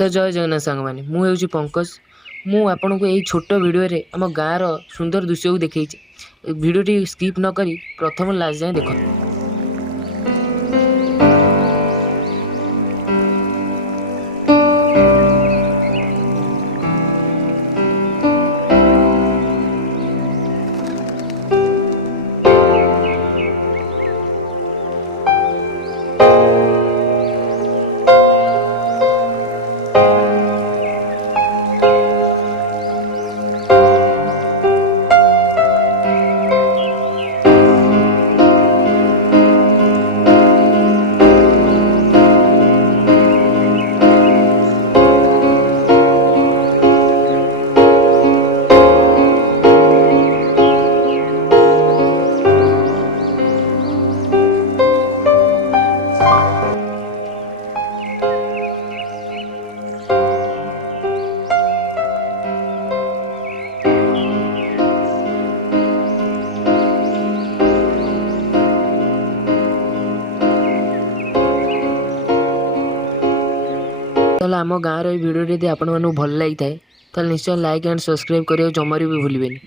तो जय जगन्नाथ सांग मैंने मुझे पंकज मु आपन को यही छोट वीडियो रे आम गाँव सुंदर दृश्य को देखी वीडियो स्किप न करी प्रथम लास्ट जाए देख। आम गाँव भिडियो यदि आपको भल लगी था निश्चय लाइक एंड सब्सक्राइब करिए जमार भी भूलें।